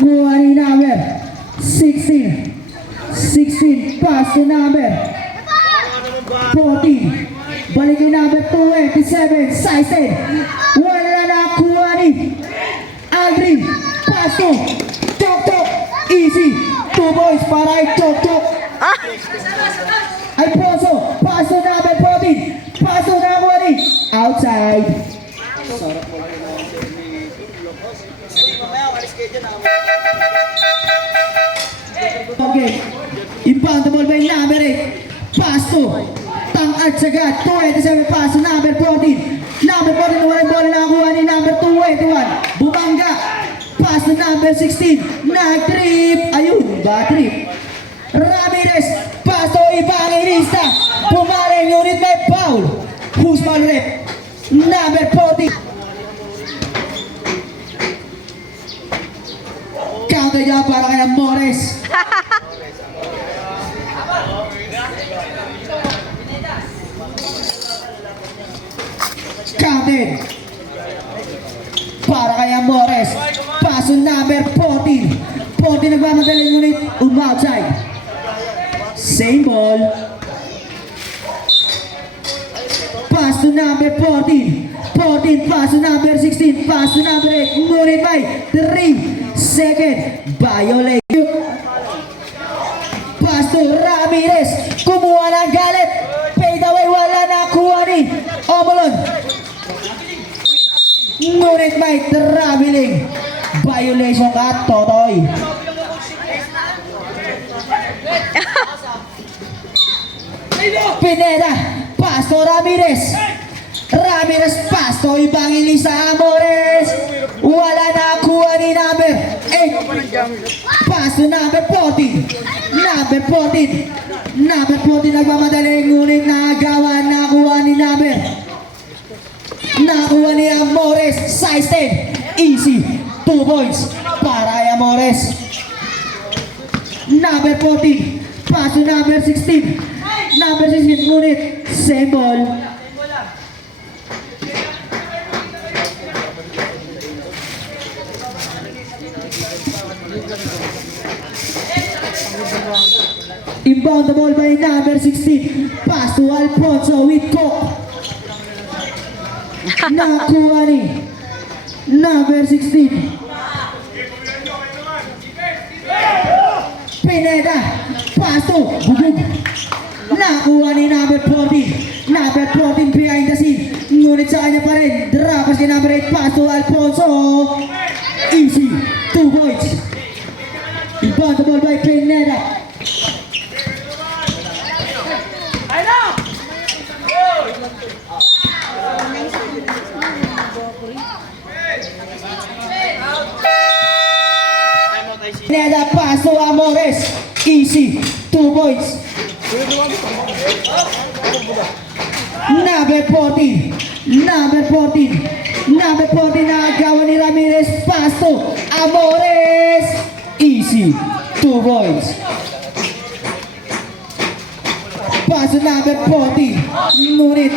Kuha ni number 16. 16 pass to number 14. Balik ni number 27. Size 10. Wala na kuha ni Aldrin. Pass to Tok Tok. Easy. 2 boys para kay Tok Tok. Alfonso. Pass to number 14. Pass to number 1. Outside. Okay. Inbound the ball by number 8. Pass to Tangad sagad. 27 pass to number 14. Number 14 wala yung ball na nakuha ni number 21. Bumangga. Pass to number 16. Nag-trip. Ayun, ba trip. Ramirez. Pass to Evangelista. Pumaling unit may foul. Husman rep. Number 40. Counter niya para kay Amores. Counted. Para kay Amores. Paso number 14. 14 nagmamadaling unit. Outside. Same ball. Pass to number 14. 14 pass to number 16. Pass to number 8. Ngunit by 3 second. Violate. Pass to Ramirez. Kumuha ng galit. Fade away. Wala na kuha ni Omolon. Ngunit by traveling. Violation ka, Totoy. Pineda. Pass to Ramirez. Ramirez pass to Evangelista Amores. Wala na kuha ni number 8. Pass to number 14. Number 14. Number 14 nagmamadaling ngunit nagawa na kuha ni number. Nakuha ni Amores. Size 10. Easy. 2 points para kay Amores. Number 14. Pass to number 16. Number 16 ngunit same ball. Inbound the ball by number 16. Pass to Alfonso with Coke. Nakuha ni number 16. Pineda. Pass to Bugug. Nakuha ni number 14. Number 14 behind the scene. Ngunit sa kanya pa rin. Drapas kay number 8. Pass to Alfonso. Easy. 2 points. Inbound the ball by Pineda. Pineda pass to Amores. Easy. 2 points. Number 14. Number 14. Number 14 nagawa ni Ramirez. Pass to Amores. Easy. 2 points. Pass to number 40. Ngunit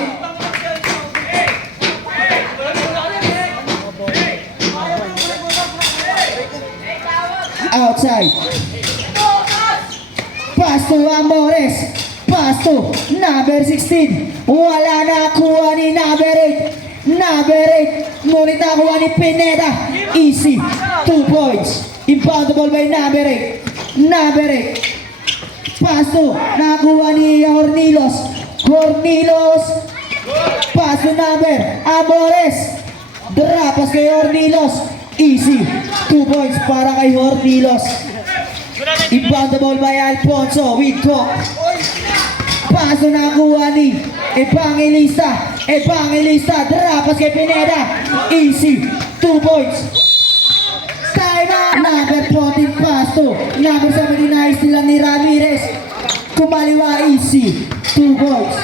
outside. Pass to Amores. Pass to number 16. Wala na kuha ni number 8. Number 8. Ngunit nakuha ni Pineda. Easy. 2 points. Inbound the ball by number 8. Number 8. Pass to nakuha ni Hornilos. Hornilos. Pass to number Amores. Drapas kay Hornilos. Easy. 2 points para kay Hornilos. Inbound the ball by Alfonso with Coke. Paso na kuha ni Evangelista. Evangelista. Drapas kay Pineda. Easy. 2 points. Time out. Number 14 pass to number 79 sila ni Ramirez. Kumaliwa. Easy. 2 points.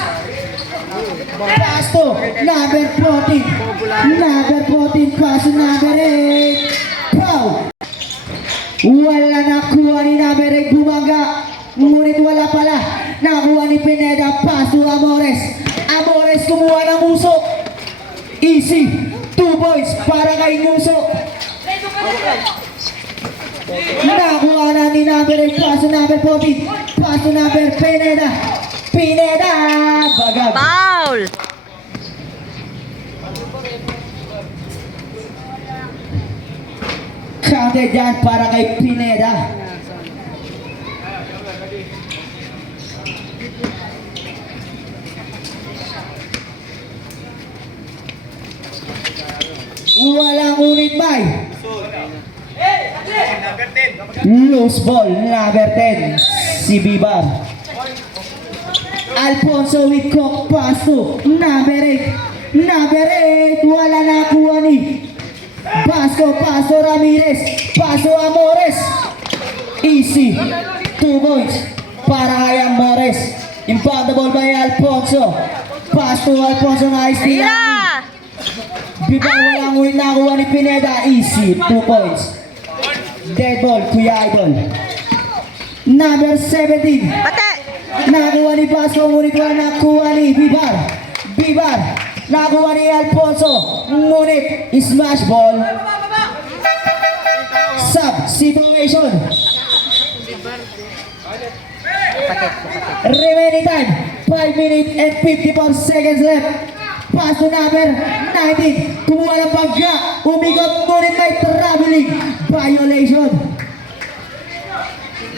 Pass to number 14. Number 14 pass to number 8. Foul. Wala nakuha ni number 8. Bumangga. Ngunit wala pala. Nakuha ni Pineda. Pass to Amores. Amores kumuha ng usok. Easy. 2 points para kay Nguso. Nakuha na ni number 8, paso number 14, paso number Pineda. Pineda, bagag. Foul! Counted dyan para kay Pineda. Walang ulit bay. Loose ball, number 10, si Bibar. Alfonso with cock pass to number 8. Number 8, wala nakuha ni Basco, paso Ramirez, paso Amores. Easy, 2 points para kay Amores. Inbound the ball by Alfonso. Pass to Alfonso, nice nila. Tira! Bibar walang ulit nakuha ni Pineda. Easy, 2 points. Dead ball, Kuya Idol. Number 17. Pate! Nakuha ni Basco, ngunit wala nakuha ni Bibar. Bibar, nakuha ni Alfonso, ngunit smash ball. Sub situation. Remaining time, 5 minutes and 54 seconds left. Pass to number 19. Kumuha ng pagka, umikot, ngunit may traveling violation.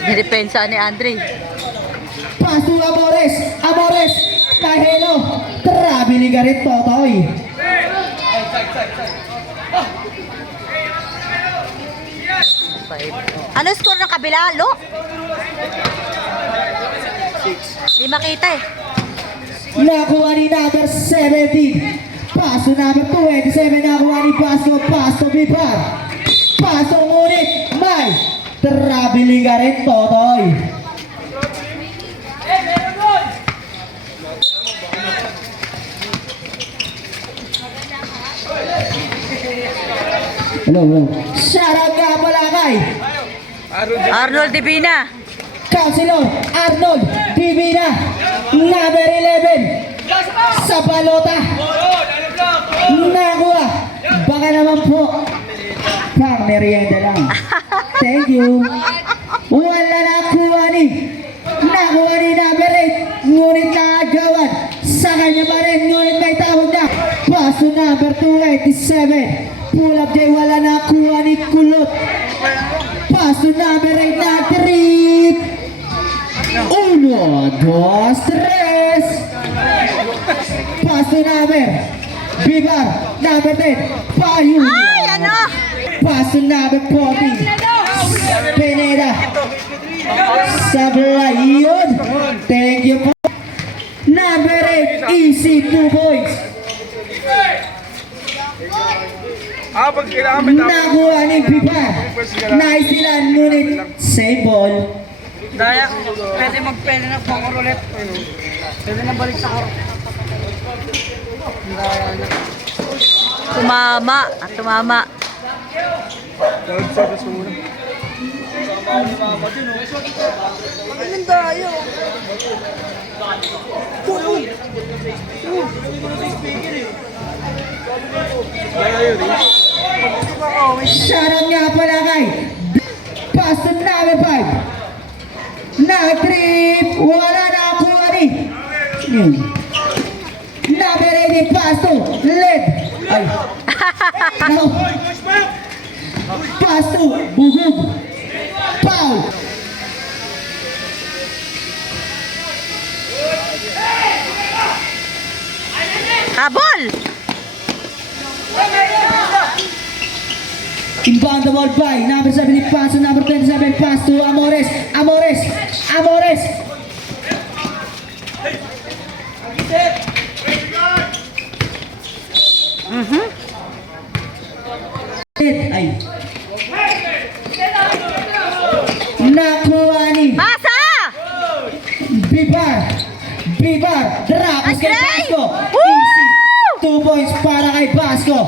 Nirepensa ni Andre. Pass to Amores. Amores. Kahelo. Traveling ka rin, Totoy. Ano score ng kabila, Lo? Di makita eh. Nakuha ni number 17. Pass to number 27. Nakuha ni Basco. Pass to Bibar. Pass to ngunit may traveling ka rin, Totoy. Hello. Shout out nga pala kay Arnold Divina. Councilor Arnold Divina, number 11 sa balota. Nakuha. Baka naman po pang merienda lang. Thank you. Wala nakuha ni number 8, ngunit naagawan sa kanya pa rin, ngunit may tawag na. Pass to number 287. Pull up day, wala nakuha ni Kulot. Pass to number 8 na trip. 1, 2, 3. Pass to number Bibar, number 10. Payo. Ay, ano? Pass to number 14. Pineda. Sablay yun. Thank you po. Number 8, easy 2 points. Pag kailangan may Nakuha ni Bibar. Nice sila, ngunit same ball. Daya, pwede mag-pwede na pang ulit. Pwede na balik sa koro. Tumama. Tumama. Dawag sa basura. Magandang dayo. Shoutout nga pala kay Pass to number 5. Nag-trip. Wala na kuha ni number 18. Pass to Led. Ay. No. Pass to Bugug. Foul. Habol! Inbound the ball by number 70, pass to number 27, pass to Amores. Amores. Amores. Ay. Nakuha ni Pasa! Bibar. Bibar. Drapos kay Astray! Basco. Woo! Easy. 2 points para kay Basco.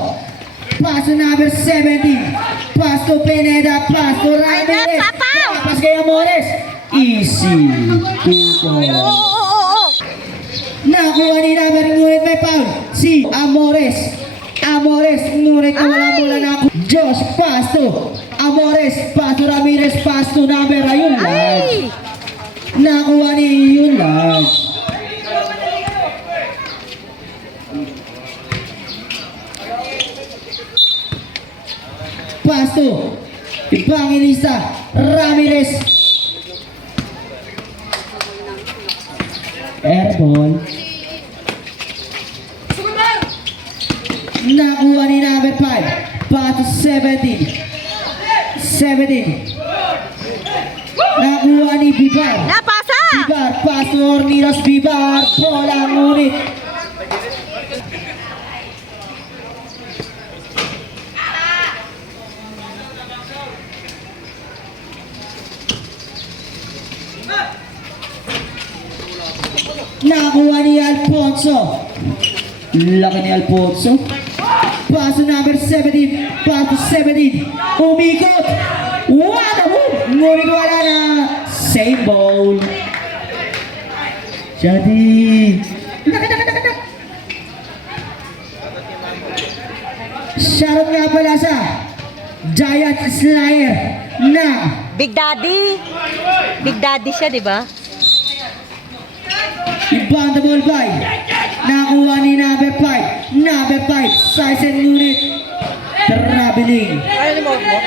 Pass to number 17. Pass to Pineda. Pass to Ramirez. Papaw! Pass kay Amores. Easy. 2 points. Oo. Nakuha ni number ngunit may foul. Si Amores. Amores, ngunit wala bola na ako. Josh, pass to Amores, pass to Ramirez, pass to number, ayun lang. Ay! Nakuha ni yun lang. Pass to Evangelista Ramirez. Airball. Nakuha ni number 5. Pass to 17. Nakuha ni Bibar. Napasa! Bibar, pass to Hornilos. Bibar, bola ngunit. Nakuha ni Alfonso. Laki ni Alfonso. Pass to number 17. Pass to 17. Umikot. What a move! Ngunit wala na. Same ball. Jadi. Nak. Shoutout nga pala sa Giant Slayer na Big Daddy. Big Daddy siya, di ba? Ibang the ball by nakuha ni number 5. Number 5, size and unit. Traveling. Ayaw mo mo.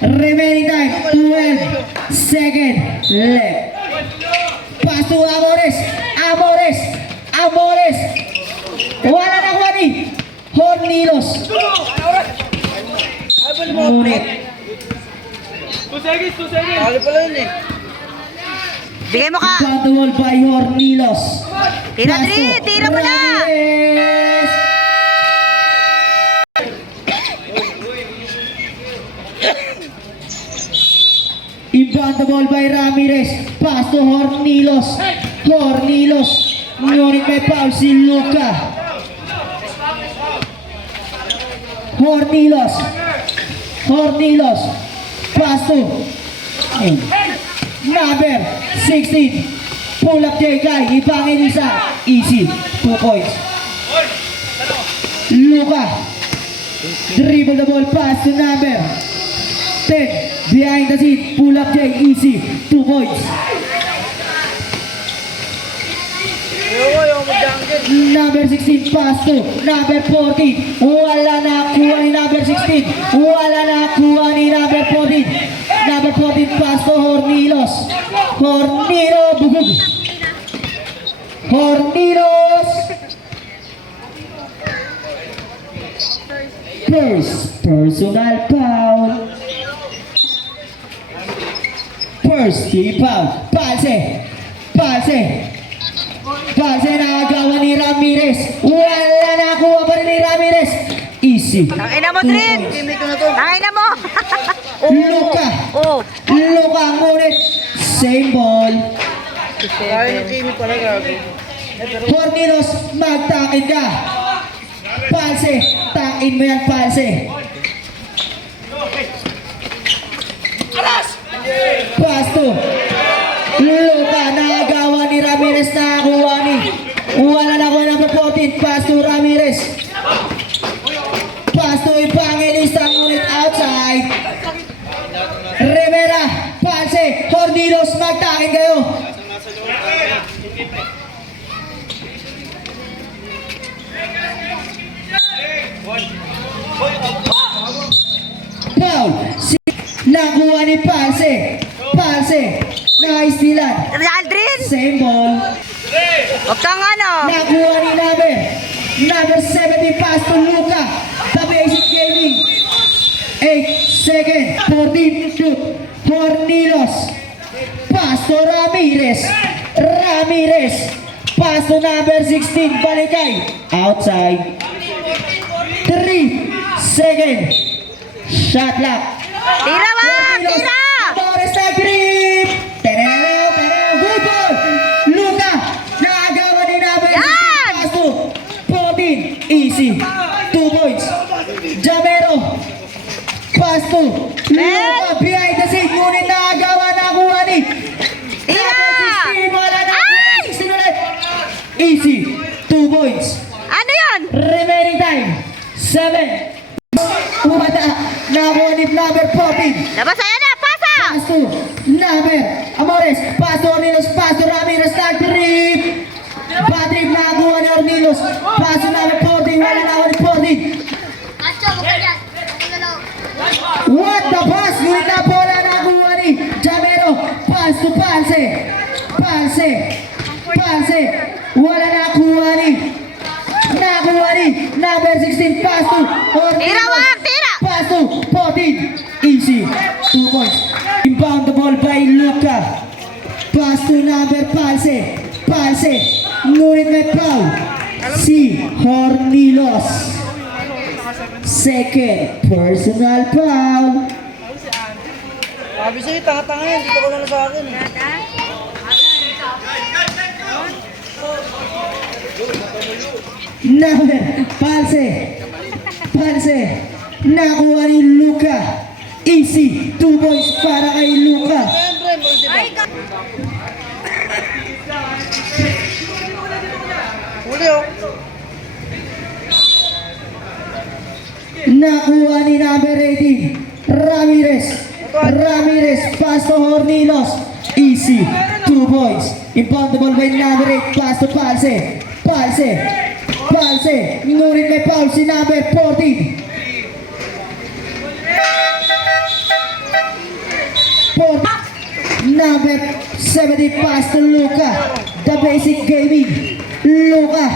Remaining time, 12 second left. Pass to Amores. Wala na kuha ni Hornilos. Ngunit. 2 seconds, 2 seconds. Kali pala yun eh. Bigay mo ka. Ibang the ball by Hornilos. Tira, Pass to Dri. Tira mo na. Ramirez. Ibang the ball by Ramirez. Pass to Hornilos. Ngunit may foul si Luka. Hornilos. Pass to number 16. Pull up J-Guy. Ibangin isa. Easy. 2 points. Luka. Dribble the ball. Pass to number 10. Behind the scene. Pull up J. Easy. 2 points. Ayaw mo jungle. Number 16 pass to number 14. Wala na kuha ni number 16. Wala na kuha ni number 14. Number 14 pass to Hornilos. Bugug. Hornilos. Personal foul. First team foul. Palse na agawan ni Ramirez. Wala na kuha pa rin ni Ramirez. Easy. Tangina mo, Trin. Teammate ko na to. Tangina mo. Luka. Oh. Luka ngunit. Same ball. Kaya yung teammate pala gago. Hornilos, magtakin ka. Palse, takin mo yan, Palse. Pass to Luka, naagawa ni Ramirez, nakakuha ni. Wala na kuha ng 14. Pass to Ramirez. Pass to Evangelista, ngunit outside. Rivera, Palse, Hornilos, magtakin kayo. Foul. Nakuha ni Palse. Nakaistilan. Aldrin. Same ball. Huwag kang ano. Nakuha ni number 70 pass to Luka. The basic gaming. 8 second. 14 shoot. Hornilos. Pass to Ramirez. Pass to number 16. Balikay. Outside. 3 second. Shot clock. Tira ba? Tira. Amores na grip. Tereo. Good ball. Luka. Naagawa ni number 16. Yan. Pass to 14. Easy. 2 points. Jamero. Pass to Luka. Behind the scene. Ngunit naagawa na kuha ni Tira. number 16. Wala na. Ay! 16 ulit. Easy. 2 points. Ano yan? Wala. Nakuha ni number 14. Labas, ayan na, pasa! Pass to number Amores. Pass to Ornilos. Pass to Ramirez. Tag trip. Bad trip nakuha ni Ornilos. Pass to number 14. Wala nakuha ni 14. What the pass? Ngunit na bola nakuha ni Jamero. Pass to Palse. Palse. Wala nakuha ni number 16. Pass to Ornilos. Tira, wag, tira! Pass to 14. Easy. 2 points. Inbound the ball by Luca. Pass to number Palse. Ngunit may foul. Si Hornilos. Second personal foul. Sabi sa'yo, tanga-tanga yan. Dito ko lang sa akin. Number Palse. Nakuha ni Luca. Easy. 2 points para kay Luca. Siyempre, multi-ball. Huli oh. Nakuha ni number 18. Ramirez. Pass to Hornilos. Easy. 2 points. Inbound the ball by number 8. Pass to Palse. Ngunit may foul si number 14. Number 70 pass to Luca. The basic gaming. Luca.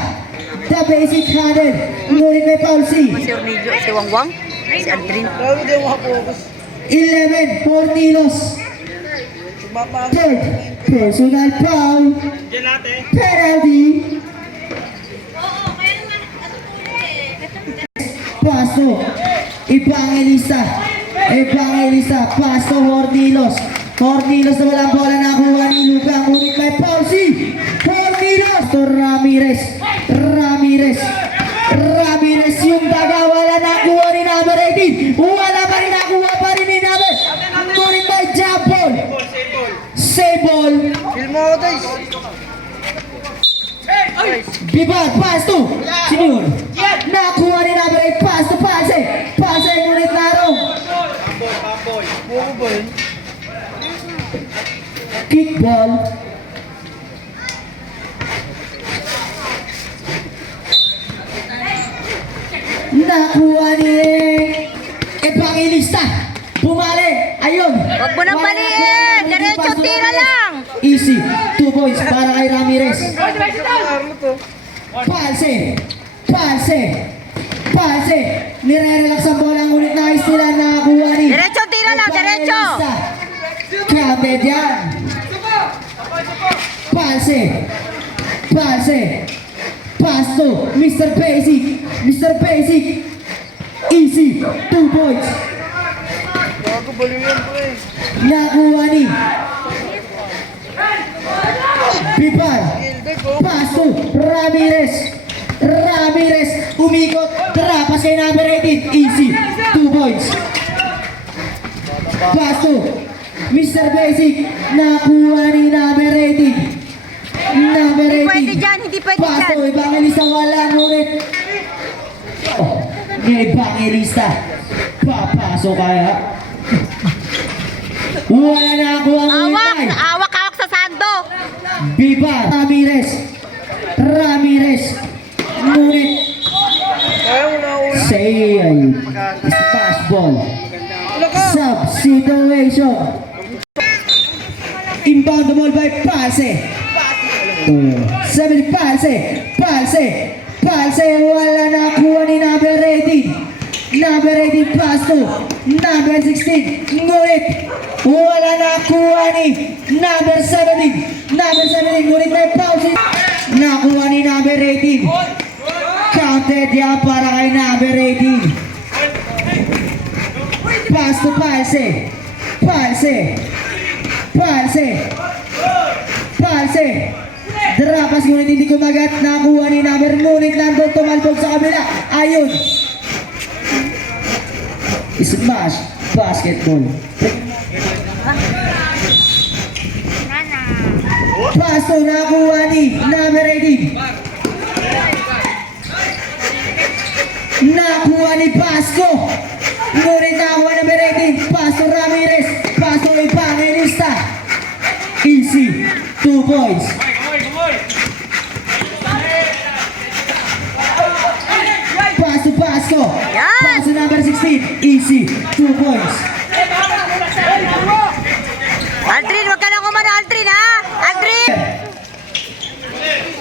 The basic handed. Ngunit may foul si Si Ornillo, si Wangwang, si Aldrin. Grabe din makapokus. 11 Hornilos. Sumapang. Third personal foul. Penalty. Pass to Evangelista. Pass to Hornilos na walang bola nakuha ni Luca. Ngunit may foul si Hornilos to Ramirez yung daga. Wala nakuha ni number 18. Wala pa rin nakuha pa rin ni number. Ngunit may jump ball. Save ball. Film mo ako, guys. Bibat, pass to sino yun? Nakuha ni number 8. Pass to Palse ngunit narong Buko ba yun? kick ball. Nakuha ni Evangelista. Bumali. Ayun. Huwag mo nang baliin! Diretso, tira lang! Easy. 2 points para kay Ramirez. Ano to? Palse. Nire-relax ang bola. Ngunit nais nila nakakuha ni Diretso, tira lang, diretso! Counted yan. Palse. Pass to Mr. Basic. Easy. 2 points. Gago, baliw yan, pre. Nakuha ni Pipal. Gilder ko. Pass to Ramirez. Umikot. Trapas kay number 18. Easy. 2 points. Pass to Mr. Basic. Nakuha ni number 18. Hindi pwede dyan, hindi pwede Pass dyan. to Evangelista. Wala ngunit. Ni Evangelista. Papasok kaya. Wala na ako ang ulay. Awak sa sando. Biba. Ramirez. Ngunit. Kaya mo na ulit. Say smash ball. Ano ka? Sub situation. Inbound the ball by Palse. 70 Palse. Wala nakuha ni number 18. Number 18 pass to number 16. Ngunit wala nakuha ni number 17. Ngunit may pause. Nakuha ni number 18. Counted yan para kay number 18. Pass to Palse. Drapas ngunit hindi kumagat. Nakuha ni number. Ngunit nandun tumalbog sa kabila. Ayun. Smash basketball. Pass to nakuha ni number 18. Nakuha ni Pasco. Ngunit nakuha na Beretin. Pastor Ramirez. Pastor Evangelista. Easy. 2 points. Pass to Pasco. Yan. Pass to number 16. Easy. 2 points. Aldrin, wag ka nang umano, Aldrin, ha? Aldrin!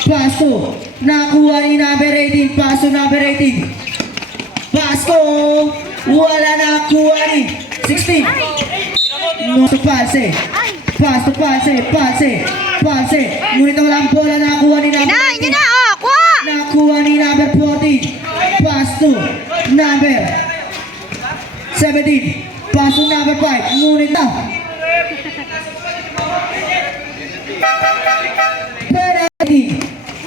Pasco. Nakuha ni number 18. Pass to number 18. Pasco. Wala nakuha ni 16. No to Palse. Pass to Palse. Palse. Palse. Ngunit wala ang bola nakuha ni number Ina, 18. yun na, oh, kuha! Nakuha ni number 14. Pass to number 17. Pass to number 5. Ngunit na. Penalty.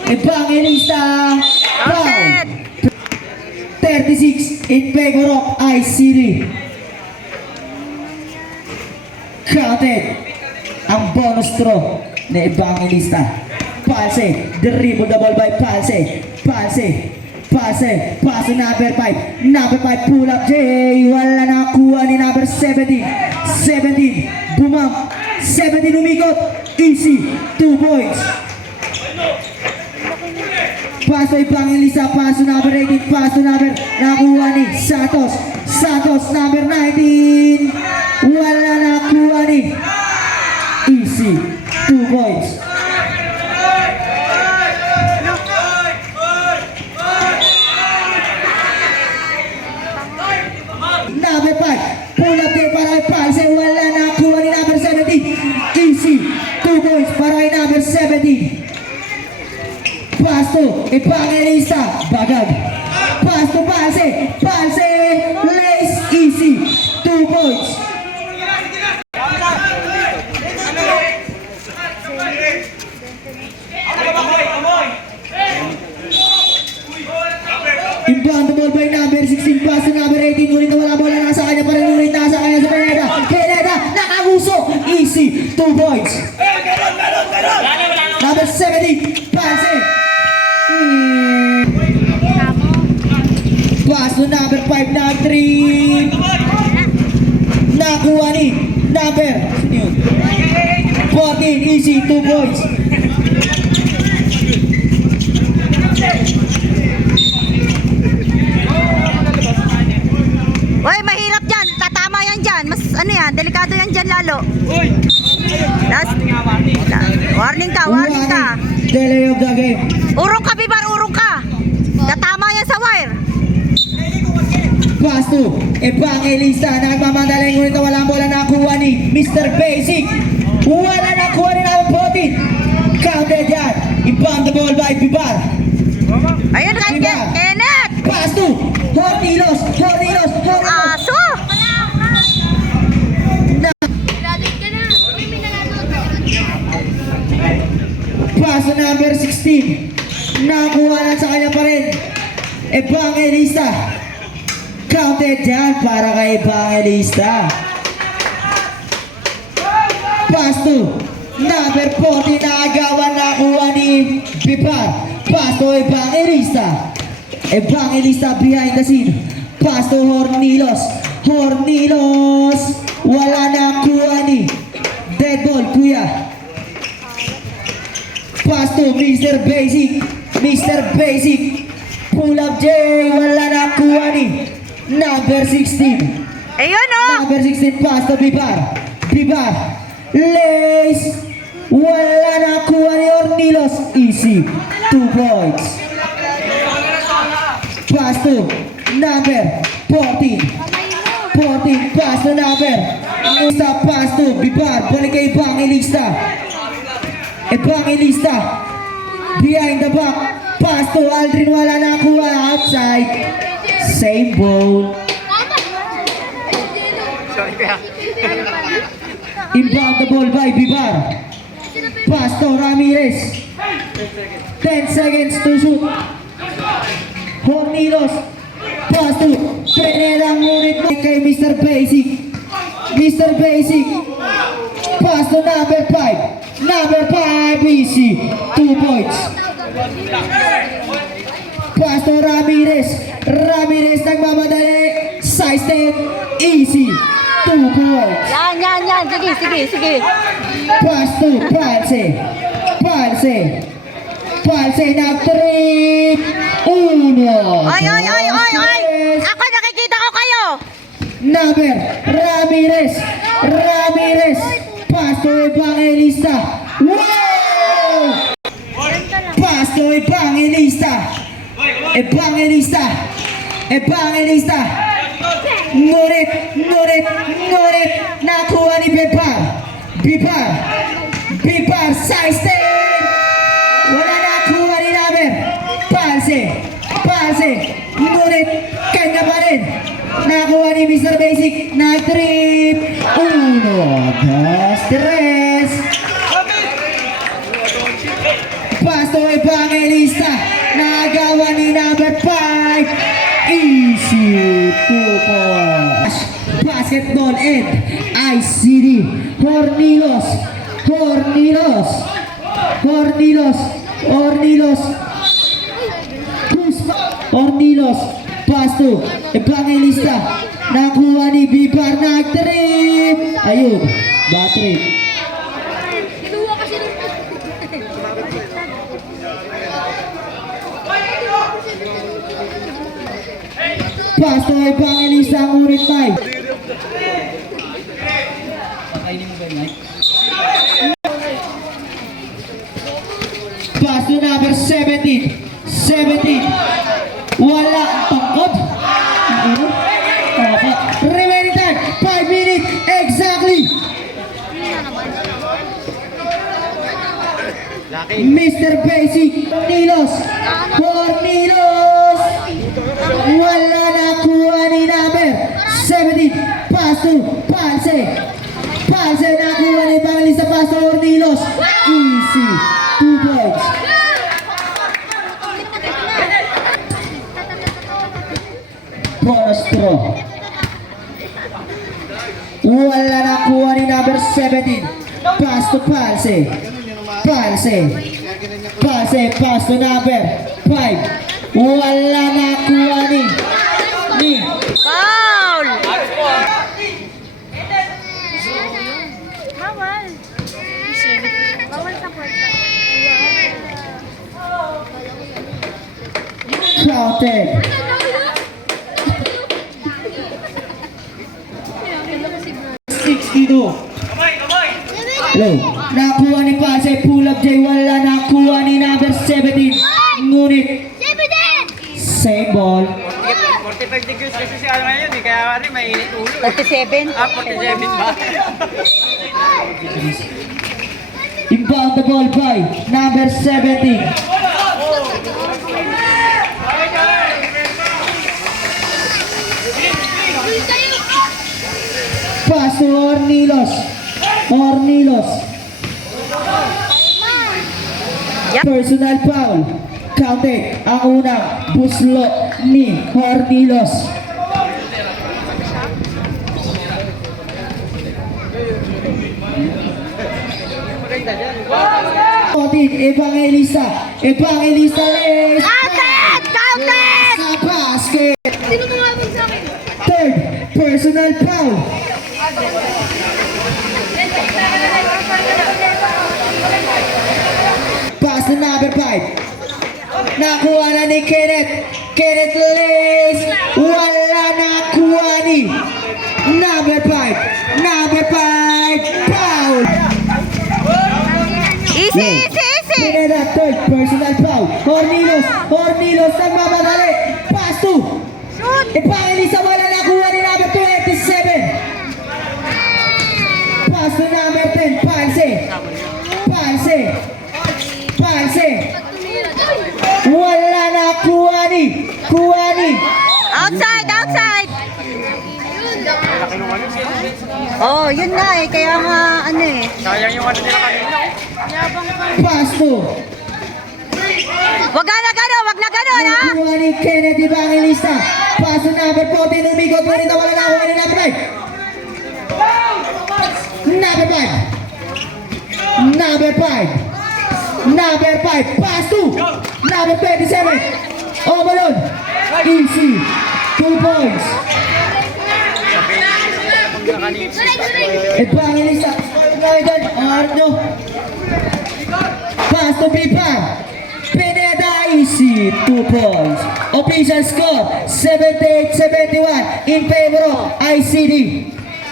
Evangelista. Foul. Offset! 36 in favor of ICD. Counted. Ang bonus throw ni Evangelista. Palse. Dribble the ball by Palse. Palse. Palse. Pass to number 5. Number 5 pull up J. Wala nakuha ni number 17. 17. Bumam. 17 umikot. Easy. 2 points. Pass to Evangelista. Pass to number 18. Pass to number nakuha ni Santos. Santos number 19. Wala nakuha ni Easy. 2 points. Number 5. Pull up there para kay Palse. Wala nakuha ni number 17. Easy. 2 points para kay number 17. Pass to Evangelista. Bagag. Pass to Palse. Palse. Lace. Easy. 2 points. Inbound the ball by number 16. Pass to number 18. Ngunit wala bola. Nasa kanya pa rin. Ngunit nasa kanya sa Pineda. Pineda. Nakaguso. Easy. 2 points. Number 17. Palse. Pass to number 5, number 3. Nakuha ni number 14, easy, 2 points. Uy, mahirap dyan. Tatama yan dyan. Mas ano yan, delikado yan dyan lalo. Last. Warning ka, warning ka. Delay of the game. Urong ka, Bibar, urong ka. Tatama yan sa wire. Pass to Evangelista. Nagmamandalay ngunit wala ang bola nakuha ni Mr. Basic. Wala nakuha ni number 14. Counted yan. Inbound the ball by Bibar. Ayun, kay Bibar. Kenneth. Pass to Hornilos. Hornilos. Hornilos. Aso. Pass to number 16. Nakuha na sa kanya pa rin. Evangelista. Counted dyan para kay Evangelista. Pass to number 40. Naagawan nakuha ni Bibar. Pass to Evangelista. Evangelista behind the scene. Pass to Hornilos. Hornilos. Wala nakuha ni dead ball, kuya. Pass to Mr. Basic. Mr. Basic. Pull up J. Wala nakuha ni number 16. Ayun, oh. Number 16 pass to Bibar. Bibar. Lace. Wala nakuha ni Hornilos. Easy. 2 points. Pass to number 14. 14 pass to number. Isa pass to Bibar. Balik kay Evangelista. Evangelista. Behind the back. Pass to Aldrin. Wala nakuha. Outside. Same ball. Inbound the ball by Bibar. Pass to Ramirez. 10 seconds to shoot. Hornilos. Pass to Pineda. Ngunit kay Mr. Basic. Mr. Basic. Pass to number 5. Number 5. Easy. 2 points. Pass to Ramirez. Ramirez nagmamadali. Size 10. Easy. 2 points. Yan. Sige. Pass to Palse. Palse na 3. 1. Oy! Ako nakikita ko kayo! Number Ramirez. Pass to Evangelista. Wow! Pass to Evangelista. Ngunit. Nakuha ni Bipar. Size 10. Wala nakuha ni Number. Palse. Ngunit kanya pa rin. Nakuha ni Mr. Basic na trip. 1, 2, 3. Pass to Evangelista. Nagawa ni Number 5. Easy 2 points. Basketball and ICD. Hornilos. Pass to Evangelista. Nakuha ni Bipar na trip. Ayun. Bad trip. Pass to Evangelista. Ngunit may. Pass to number 17. Wala ang tangkot. Remaining time 5 minutes exactly. Mr. Basic. Hornilos. Wala nakuha ni number 17. Pass to Palse nakuha ni Evangelista. Pass to Hornilos. Easy 2 points. Bonus throw. Wala nakuha ni number 17. Pass to Palse. Pass to number 5. Wala nakuha ni Foul! Bawal sa court. counted. Hello. Nakuha ni Pasay, pull up J, wala nakuha ni number 17. Ngunit, same ball. 45 degrees kasi si ano ngayon eh, kaya rin may init ulo. 47? 47 ba? Inbound the ball by number 17. Pass to Hornilos. Yep. Personal foul. Counted ang unang buslo ni Hornilos. Evangelista is Counted! Counted! sa basket. Sino mga sa akin? Third, personal foul. Pass to number 5. Nakuha na ni Kenneth Lace. Wala nakuha ni number 5. Foul. Easy! Pineda, third, personal foul. Hornilos nagmamadali. Pass to Shoot! Evangelista, wala nakuha ni number 27. Pass to number 10, Palse. Wala nakuha ni. Outside! Oh, yun nga eh. Kaya nga, ano eh. Sayang yung ano nila kanina. Pass to Wag na gano'n, ha? nakuha ni Kenneth Evangelista. Pass to number 14, umigot mo rin na wala nakuha ni number 5. Number 5. Pass to number 27. Omalon. Easy. 2 points. Evangelista. Ngayon, Arno. Pass to Pipa. Pineda easy. 2 points. Official score 78-71 in favor of ICD.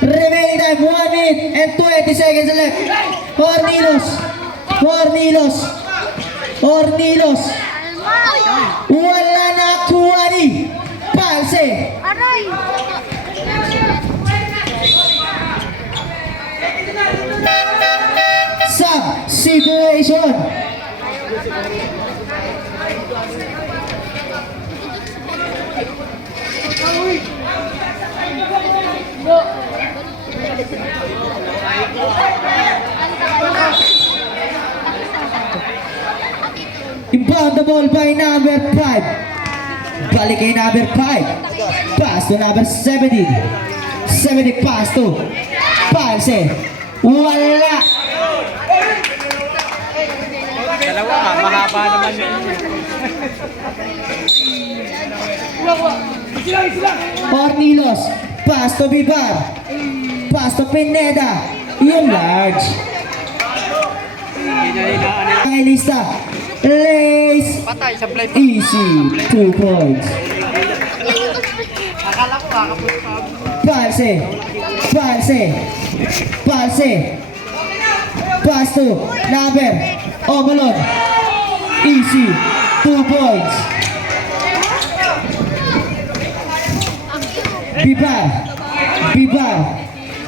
Remaining time 1 minute and 20 seconds left. Hornilos. Wala na kuha ni Palse. Aray! Situation. Inbound the ball by number 5. Balik kay number 5. Pass to number 70. 70 pass to Palse. Wala. Dalawa nga, mahaba naman yun. Hornilos. Pass to Bibar. Pass to Pineda. Yung large. Angelista. Lace. Patay, sablay pa. Easy. 2 points. Akala ko kakapos pa. Palse. Pass to number. Omalon. Easy. 2 points. Bibar.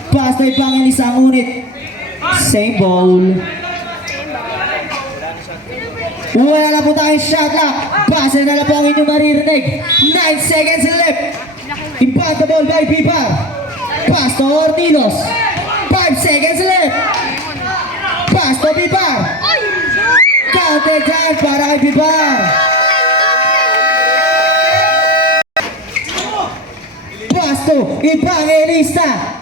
Pass to Evangelista. Ngunit same ball. Wala na po tayong shot clock. Pass na lang po ang inyong maririnig. 9 seconds left. Impact the ball by Bibar. Pass to Ortilos. 5 seconds left. Pass to Bibar. Counter dyan para kay Bibar. Pass to Evangelista.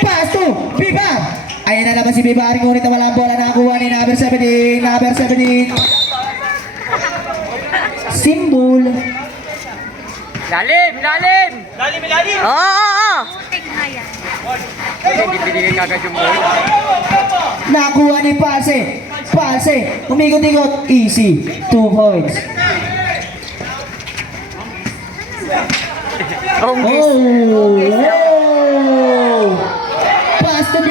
Pass to Bibar. Ayan na naman si Bibar. Ngunit wala ang bola na nakuha ni number 17. Symbol. Lalim! Oo! Hindi binigay kagad yung ball. Nakuha ni Palse. Umikot-ikot. Easy. 2 points. Oh, miss. Oh! Pass to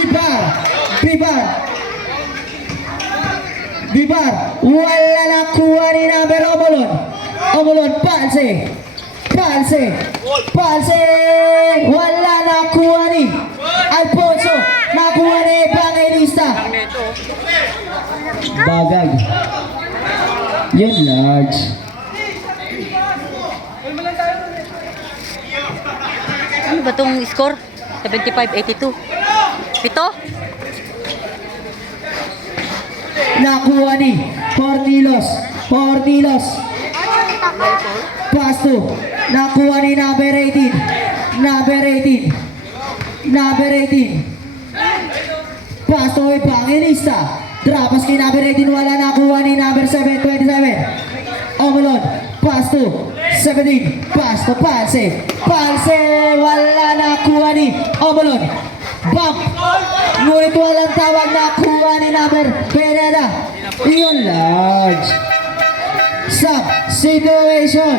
Bibar. Wala na kuha ni number Omalon. Palse. Wala na kuha ni Alfonso. Nakuha ni Evangelista. Bagag. Yun large. Ano ba itong score? 75-82. Pito? Nakuha ni Hornilos. Pass to. Nakuha ni number 18. Pass to Evangelista. Drapas kay number 18. Wala nakuha ni number 27. Omalon. Pass to 17. Pass to Palse. Wala nakuha ni Omalon. Bump. Ngunit walang tawag na kuha ni number Pineda. Yun large. Situation.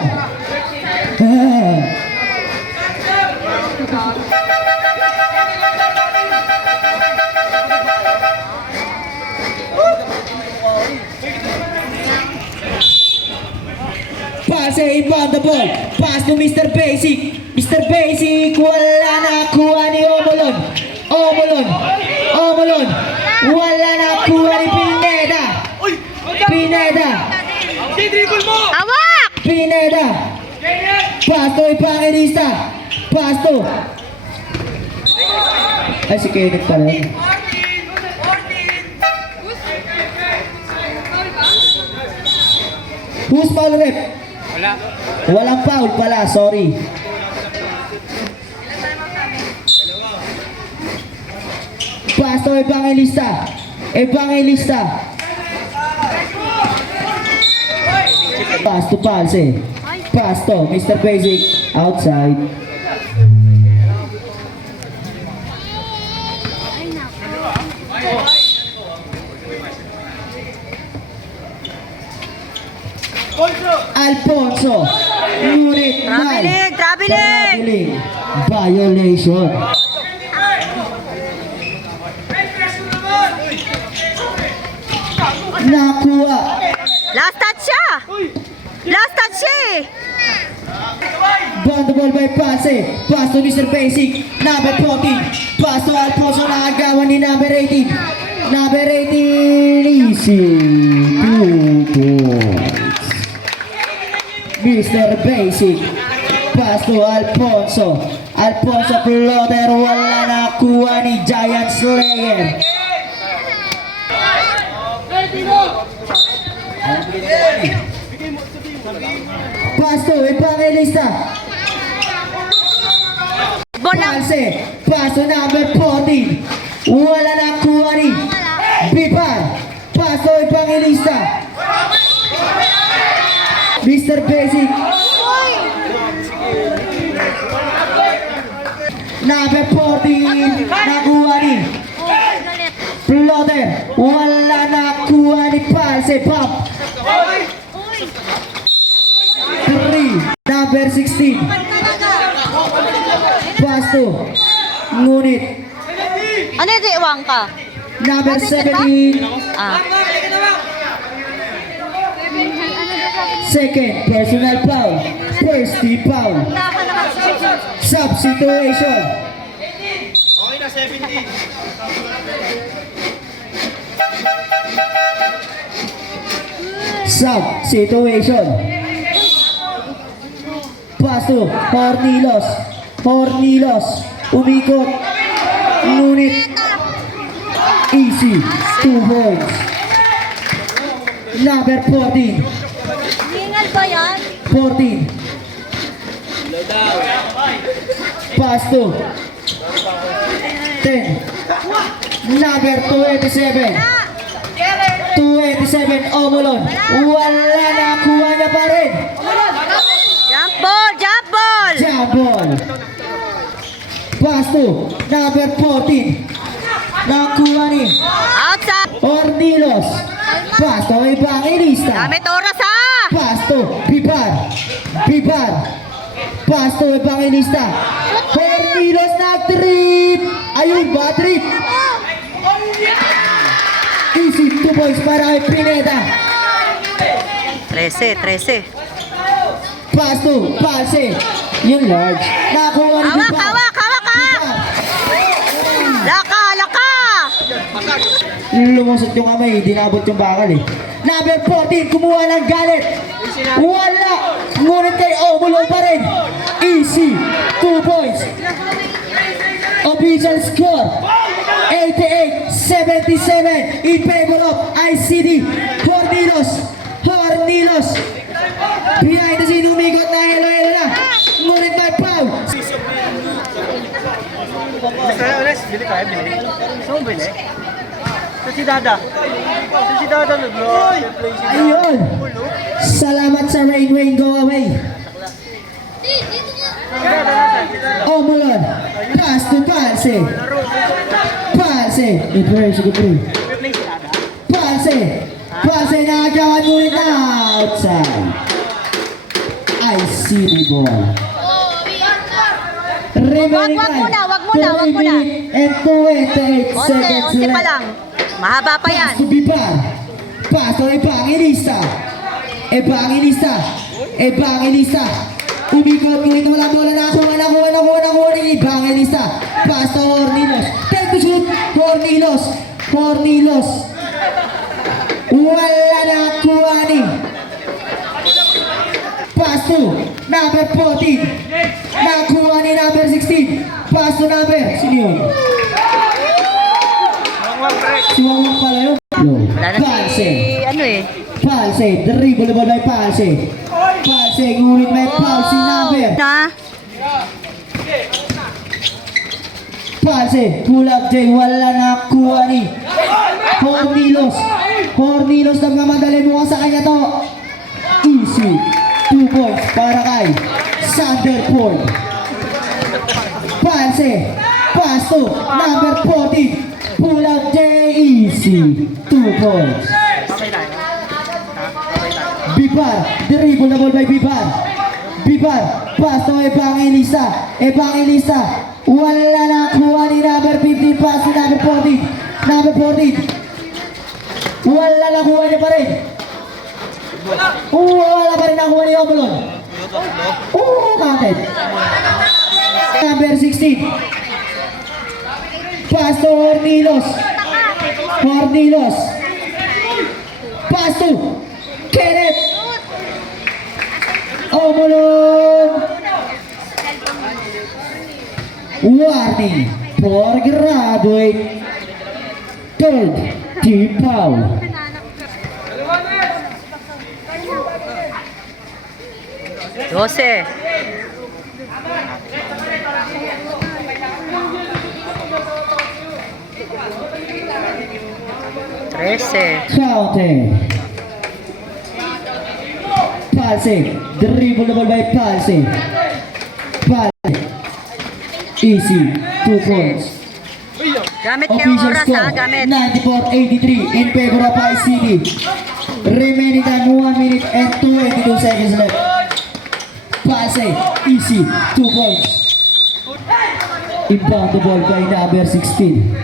Palse inbound the ball. Pass to Mr. Basic. Wala nakuha ni Omalon. Wala nakuha ni Pineda. Hawak! Pineda. Pass to Evangelista. Ay, si Kenneth pala. Who's foul rep? Wala. Walang foul pala, sorry. Pass to Evangelista. Pass to Palse. Pass to Mr. Basic. Outside. Alfonso. Ngunit Traveling, traveling. Violation. Nakuha. Last touch siya. Last touch siya eh. Bound the ball by Pase. Pass to Mr. Basic. Number 14. Pass to Alfonso. Nakagawa ni number 18. Number 18. Easy. 2 points. Mr. Basic. Pass to Alfonso. Alfonso floater. Wala nakuha ni Giant Slayer. Pass to Evangelista. Bonang. Palse. Pass to number 14. Wala nakuha ni Bipar. Pass to Evangelista. Mr. Basic. Number 14. Nakuha ni Floater. Wala nakuha ni Palse. Pop. 3. Number 16. Pass to Ngunit. Ano yung iwang ka? Number 17. Ah. Second personal foul. First team foul. Substitution. Okay na, 17. Substitution. Pass to Hornilos. Hornilos. Umikot. Ngunit. Easy. 2 points. Number 14. Hingal ba yan? 14. Pass to 10. Number 27. 27 Omolon. Wala nakuha na pa rin. Jump ball, jump ball. Jump ball. Pass to number 14. Nakuha ni Outside. Ornilos. Pass to Evangelista. Damit oras ha. Pass to Bibar. Bibar. Pass to Evangelista. Hornilos na trip. Ayun ba trip? Easy 2 points para kay Pineda. 13. Pass to Palse. Yung large. Nakuha ni Hawak, Bibar. hawak, hawak ka. Laka, laka. Lumusot yung kamay, dinabot yung bakal eh. Number 14, kumuha ng galit. Wala. Ngunit kay Omulo pa rin. Easy. 2 points. Official score. 88-77 in favor of ICD. Hornilos. Behind the scene, umikot na hello na. Ngunit may foul. Bili tayo, bili. Saan mo bili? Sa si Dada. Sa si Dada nag-vlog. Ayun. Salamat sa Rain, go away. Omulon. Pass to Palse. Palse. Palse nakagawan ngunit na outside. I see the ball. Remaining Wag muna, wag muna. 3 minutes and 28 seconds Onti pa left. lang. Mahaba pa yan. Pass to Bibar. Pass to Evangelista. Umikot ngunit wala bola. Nakuha ni Evangelista. Pass to Hornilos. Take to shoot. Hornilos. Wala nakuha ni. Pass to number 14. Nakuha ni number 16. Pass to number. Sino yun? Si Wangwang pala yun. Wala na Palse. ano eh. Palse. Dribble by Palse. Palse. Ngunit may foul si number. Na. Palse. Pull-up J. Wala nakuha ni Hornilos. Nagmamadali mo ka sa kanya to. Easy. 2 points para kay Sanderford. Palse. Pass to number 40. Pull out J. Easy. 2 points. Bibar. Dribble the ball by Bibar. Bibar. Pass to Evangelista. Evangelista. Wala na kuha ni number 15. Pass to number 40. Number 40. Wala na kuha niya pa rin. Wala pa rin nakuha ni Omolon. Counted. Number 16. Pass to Hornilos. Hornilos. Pass to Kenneth. Omolon. Warning for graduate. Third team foul. Jose. Trece. Counted. Palse. Dribble the ball by Palse. Palse. Easy. 2 points. Gamit kayong Official oras ha, score gamit. 94-83 in favor of ICD. Remaining than 1 minute and 22 seconds left. Palse. Easy. 2 points. Inbound the ball by number 16.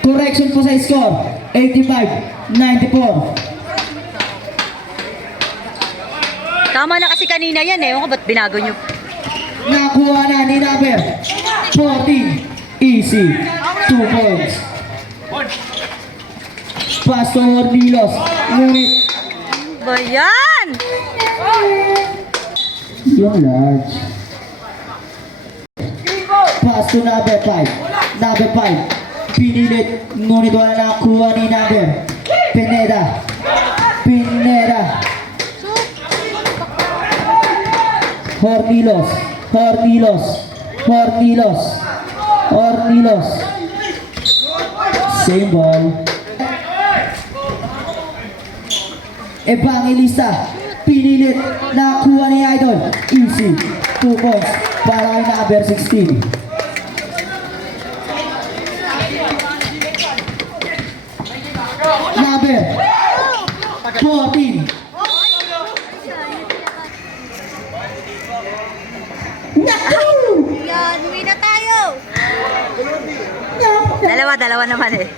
Correction po sa score, 85-94. Tama na kasi kanina yan eh. Ewan ko ba't binago nyo? Nakuha na ni number 14. Easy. 2 points. Pass to Hornilos. Ngunit Ba yan? yung large. Pass to number 5. Number 5. Pinilit. Ngunit wala nakuha ni number Pineda. Pineda. Hornilos. Hornilos. Hornilos. Hornilos. Same ball. Evangelista. Pinilit. Nakuha ni Idol. Easy. 2 points para kay number 16. Number 14. Naku! Yan, uwi na tayo. Dalawa naman eh.